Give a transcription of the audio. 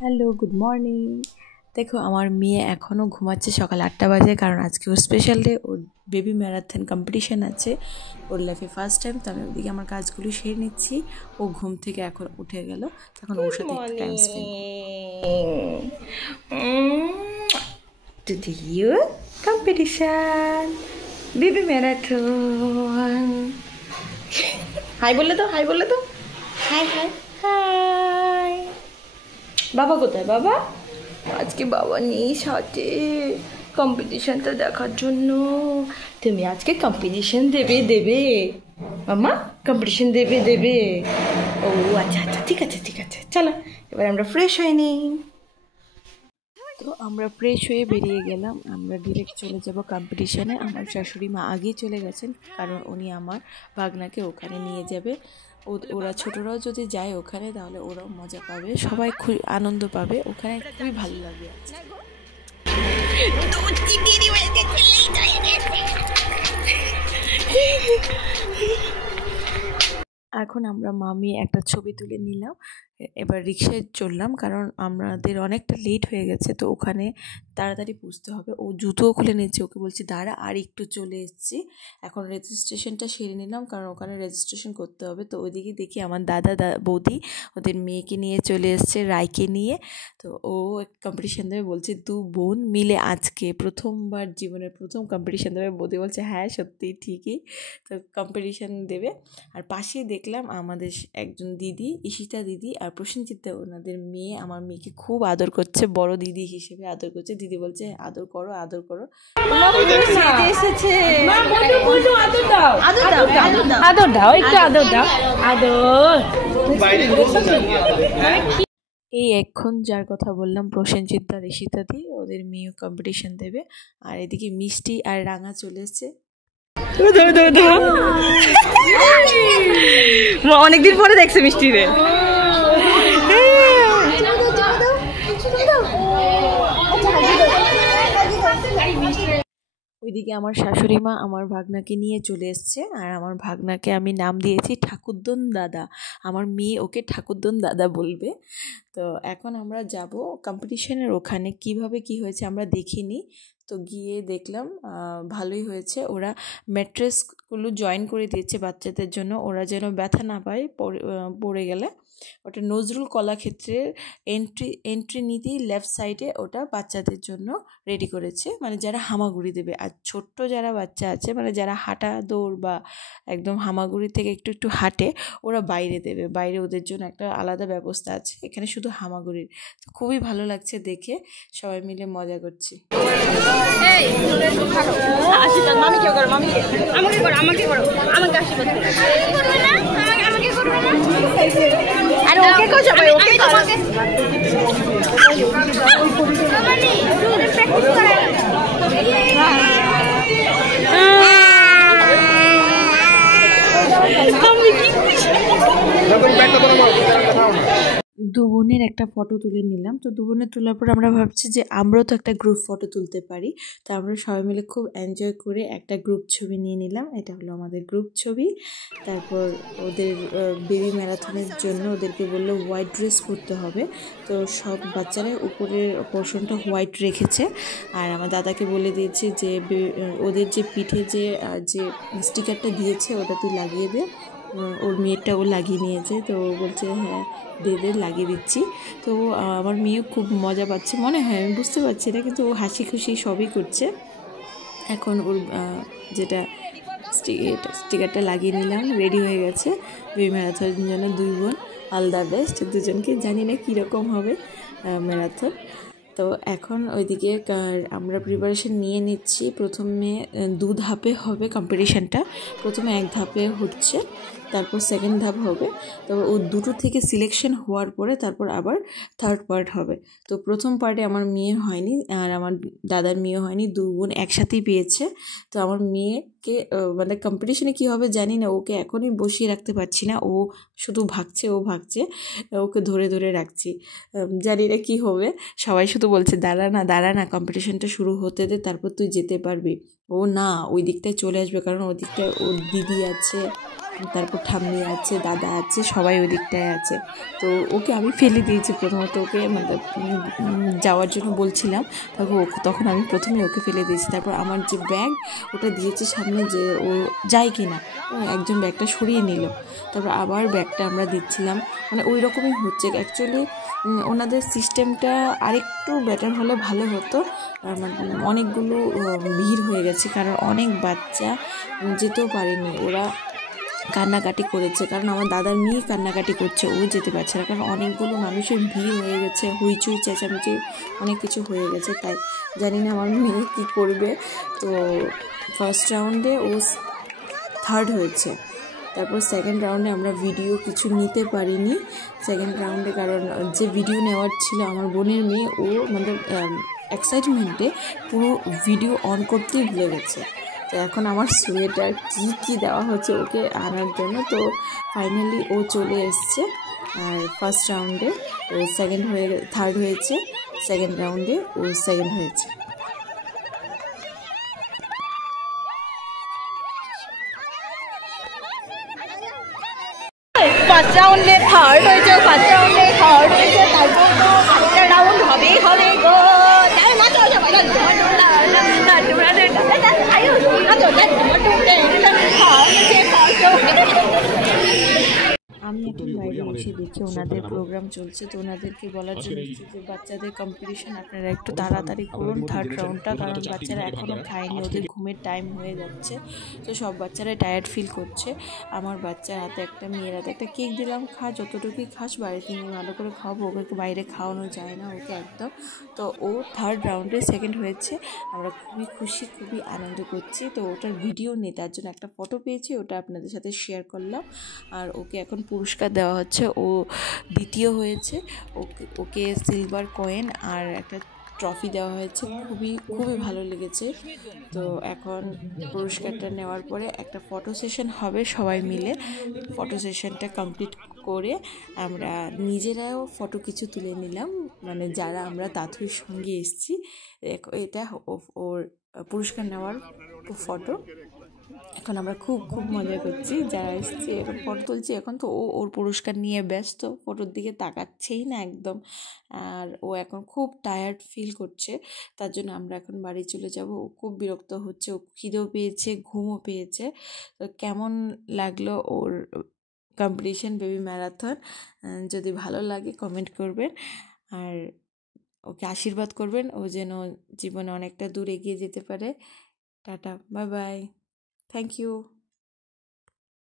Hello, good morning. দেখো আমার মেয়ে এখনও ঘুমাচ্ছে, সকাল 8টা বাজে, কারণ আজকে ওর স্পেশাল ডে, ওর বেবি ম্যারাথন কম্পিটিশান আছে, ওর লাইফে ফার্স্ট টাইম। তো আমি ওদিকে আমার কাজগুলো সেরে নিচ্ছি। ও ঘুম থেকে এখন উঠে গেল, তখন ওর সাথে একটু time spend to the youth competition baby marathon hi বলে দাও, হাই বলে দাও, হাই হাই হাই। বাবা কোথায়? বাবা আজকে বাবা নেই সাথে কম্পিটিশনটা দেখার জন্য। তুমি আজকে কম্পিটিশন দেবে মামা, কম্পিটিশন দেবে। ও আচ্ছা আচ্ছা, ঠিক আছে ঠিক আছে, চলো এবার আমরা ফ্রেশ হয়ে নিই। তো আমরা ফ্রেশ হয়ে বেরিয়ে গেলাম। আমরা ডিরেক্ট চলে যাব কম্পিটিশানে। আমার শাশুড়ি মা আগেই চলে গেছেন, কারণ উনি আমার ভাগনাকে ওখানে নিয়ে যাবে। ওরা ছোটরাও যদি যায় ওখানে, তাহলে ওরাও মজা পাবে, সবাই খুবই আনন্দ পাবে, ওখানে খুবই ভালো লাগবে। এখন আমরা মামি একটা ছবি তুলে নিলাম। এবার রিক্সায় চললাম, কারণ আমাদের অনেকটা লেট হয়ে গেছে, তো ওখানে তাড়াতাড়ি পৌঁছতে হবে। ও জুতোও খুলে নিচ্ছে, ওকে বলছি দাঁড়া, আর একটু চলে এসেছি। এখন রেজিস্ট্রেশনটা সেরে নিলাম, কারণ ওখানে রেজিস্ট্রেশন করতে হবে। তো ওইদিকে দেখি আমার দাদা বৌদি ওদের মেয়েকে নিয়ে চলে এসছে, রায়কে নিয়ে। তো ও কম্পিটিশান দেবে, বলছে দু বোন মিলে আজকে প্রথমবার জীবনের প্রথম কম্পিটিশান দেবে। বৌদি বলছে হ্যাঁ সত্যিই ঠিকই, তো কম্পিটিশান দেবে। আর পাশেই দেখলাম আমাদের একজন দিদি, ঈশিতা দিদি আর প্রসেনজিৎ, ওনাদের মেয়ে আমার মেয়েকে খুব আদর করছে, বড় দিদি হিসেবে আদর করছে। দিদি বলছে আদর করো আদর করো। আদর দাও, একটু আদর দাও, আদর। এই এখন যার কথা বললাম প্রসেনজিৎ আর ঈশিতা দি, ওদের মেয়ে কম্পিটিশন দেবে। আর এদিকে মিষ্টি আর রাঙা চলে এসছে। অনেকদিন পরে দেখছে মিষ্টি রে। ওইদিকে আমার শাশুড়ি মা আমার ভাগনাকে নিয়ে চলে এসছে, আর আমার ভাগনাকে আমি নাম দিয়েছি ঠাকুরদন দাদা। আমার মেয়ে ওকে ঠাকুরদন দাদা বলবে। তো এখন আমরা যাব কম্পিটিশনের ওখানে। কিভাবে কি হয়েছে আমরা দেখিনি, তো গিয়ে দেখলাম ভালোই হয়েছে। ওরা ম্যাট্রেসগুলো জয়েন করে দিয়েছে বাচ্চাদের জন্য, ওরা যেন ব্যথা না পায় পড়ে গেলে। ওটা নজরুল কলাক্ষেত্রের এন্ট্রি নিতেই লেফট সাইডে ওটা বাচ্চাদের জন্য রেডি করেছে, মানে যারা হামাগুড়ি দেবে। আর ছোট্ট যারা বাচ্চা আছে, মানে যারা হাঁটা দৌড় বা একদম হামাগুড়ি থেকে একটু একটু হাঁটে, ওরা বাইরে দেবে। বাইরে ওদের জন্য একটা আলাদা ব্যবস্থা আছে, এখানে শুধু হামাগুড়ির। তো খুবই ভালো লাগছে দেখে, সবাই মিলে মজা করছি। আর ওকে কো যাবে, ওকে তোমাকে প্র্যাকটিস করা। দু বোনের একটা ফটো তুলে নিলাম। তো দু বোনের তোলার পর আমরা ভাবছি যে আমরাও তো একটা গ্রুপ ফটো তুলতে পারি। তো আমরা সবাই মিলে খুব এনজয় করে একটা গ্রুপ ছবি নিয়ে নিলাম। এটা হলো আমাদের গ্রুপ ছবি। তারপর ওদের বেবি ম্যারাথনের জন্য ওদেরকে বললো হোয়াইট ড্রেস পরতে হবে। তো সব বাচ্চারা উপরের পোর্শনটা হোয়াইট রেখেছে। আর আমার দাদাকে বলে দিয়েছে যে ওদের যে পিঠে যে স্টিকারটা দিয়েছে ওটা তুই লাগিয়ে দে। ওর মেয়েটা ও লাগিয়ে নিয়েছে, তো ও বলছে হ্যাঁ দে লাগিয়ে দিচ্ছি। তো আমার মেয়েও খুব মজা পাচ্ছে মনে হয়, আমি বুঝতে পারছি না, কিন্তু ও হাসি খুশি সবই করছে। এখন ওর যেটা স্টিকারটা লাগিয়ে নিলাম, রেডি হয়ে গেছে বেবি ম্যারাথনের জন্য। দুই বোন অল দ্য বেস্ট দুজনকে, জানি না কীরকম হবে ম্যারাথন। তো এখন ওইদিকে আমরা প্রিপারেশন নিয়ে নিচ্ছি। প্রথমে 2 ধাপে হবে কম্পিটিশানটা। প্রথমে 1 ধাপে হচ্ছে, তারপর সেকেন্ড ধাপ হবে। তারপর ও দুটো থেকে সিলেকশন হওয়ার পরে তারপর আবার থার্ড পার্ট হবে। তো প্রথম পার্টে আমার মেয়ে হয়নি, আর আমার দাদার মেয়ে হয়নি, 2 বোন একসাথেই পেয়েছে। তো আমার মেয়েকে মানে কম্পিটিশনে কী হবে জানি না, ওকে এখনই বসিয়ে রাখতে পারছি না, ও শুধু ভাগছে, ওকে ধরে ধরে রাখছি, জানি না কী হবে। সবাই শুধু বলছে দাঁড়া না কম্পিটিশনটা শুরু হতে দে, তারপর তুই যেতে পারবি। ও না, ওই দিকটায় চলে আসবে, কারণ ওই দিকটায় ওর দিদি আছে, তারপর ঠাম্মি আছে, দাদা আছে, সবাই ওই দিকটায় আছে। তো ওকে আমি ফেলে দিয়েছি প্রথমত, ওকে মানে যাওয়ার জন্য বলছিলাম, তখন আমি প্রথমে ওকে ফেলে দিয়েছি। তারপর আমার যে ব্যাগ ওটা দিয়েছে সামনে, যে ও যায় কি না, একজন ব্যাগটা সরিয়ে নিল, তারপর আবার ব্যাগটা আমরা দিচ্ছিলাম। মানে ওই রকমই হচ্ছে অ্যাকচুয়ালি। ওনাদের সিস্টেমটা আরেকটু বেটার হলে ভালো হতো। মানে অনেকগুলো ভিড় হয়ে গেছে, কারণ অনেক বাচ্চা যেতেও পারেনি, ওরা কান্নাকাটি করেছে, কারণ আমার দাদার মেয়ে কান্নাকাটি করছে, ও যেতে পারছে না, কারণ অনেকগুলো মানুষের ভিড় হয়ে গেছে, হইচই চেঁচামেচি অনেক কিছু হয়ে গেছে। তাই জানি না আমার মেয়ে কী করবে। তো ফার্স্ট রাউন্ডে ও থার্ড হয়েছে। তারপর সেকেন্ড রাউন্ডে আমরা ভিডিও কিছু নিতে পারিনি সেকেন্ড রাউন্ডে, কারণ যে ভিডিও নেওয়ার ছিল আমার বোনের মেয়ে, ও মানে এক্সাইটমেন্টে পুরো ভিডিও অন করতেই ভুলে গেছে। তো এখন আমার সোয়েটার কী দেওয়া হচ্ছে ওকে আনার জন্য। তো ফাইনালি ও চলে এসছে। আর ফার্স্ট রাউন্ডে ও থার্ড হয়েছে, সেকেন্ড রাউন্ডে ও সেকেন্ড হয়েছে। ফার্স্ট রাউন্ডে থার্ড হয়েছে, তারপর তো একটা রাউন্ড হবে গো। আমি এখন বাইরে এসে দেখি ওনাদের প্রোগ্রাম চলছে। তো ওনাদেরকে বলার জন্য যে বাচ্চাদের কম্পিটিশন আপনারা একটু তাড়াতাড়ি করুন থার্ড রাউন্ডটা, কারণ বাচ্চারা এখনও খায়নি, ওদের ঘুমের টাইম হয়ে যাচ্ছে। তো সব বাচ্চারাই টায়ার্ড ফিল করছে। আমার বাচ্চার হাতে মেয়ের হাতে একটা কেক দিলাম, খা, যতটুকুই খাস বাড়িতে নিয়ে ভালো করে খাওয়াবো, ওকে বাইরে খাওয়ানো যায় না ওকে একদম। তো ও থার্ড রাউন্ডে সেকেন্ড হয়েছে। আমরা খুবই খুশি, খুবই আনন্দ করছি। তো ওটার ভিডিও নেই, তার জন্য একটা ফটো পেয়েছি, ওটা আপনাদের সাথে শেয়ার করলাম। আর ওকে এখন পুরস্কার দেওয়া হচ্ছে, ও দ্বিতীয় হয়েছে, ওকে সিলভার কয়েন আর একটা ট্রফি দেওয়া হয়েছে। খুবই খুবই ভালো লেগেছে। তো এখন পুরস্কারটা নেওয়ার পরে একটা ফটো সেশন হবে, সবাই মিলে ফটো সেশনটা কমপ্লিট করে আমরা নিজেরাও ফটো কিছু তুলে নিলাম, মানে যারা আমরা দাদুর সঙ্গে এসেছি। এটা ওর পুরস্কার নেওয়ার ফটো। এখন আমরা খুব খুব মজা করছি, যারা এসছে এখন ফটো তুলছি। এখন তো ওর পুরস্কার নিয়ে ব্যস্ত, ফটোর দিকে তাকাচ্ছেই না একদম। আর ও এখন খুব টায়ার্ড ফিল করছে, তার জন্য আমরা এখন বাড়ি চলে যাব। ও খুব বিরক্ত হচ্ছে, ও খিদেও পেয়েছে, ঘুমও পেয়েছে। তো কেমন লাগলো ওর কম্পিটিশন বেবি ম্যারাথন, যদি ভালো লাগে কমেন্ট করবেন, আর ওকে আশীর্বাদ করবেন, ও যেন জীবনে অনেকটা দূর এগিয়ে যেতে পারে। Tata, bye bye, thank you.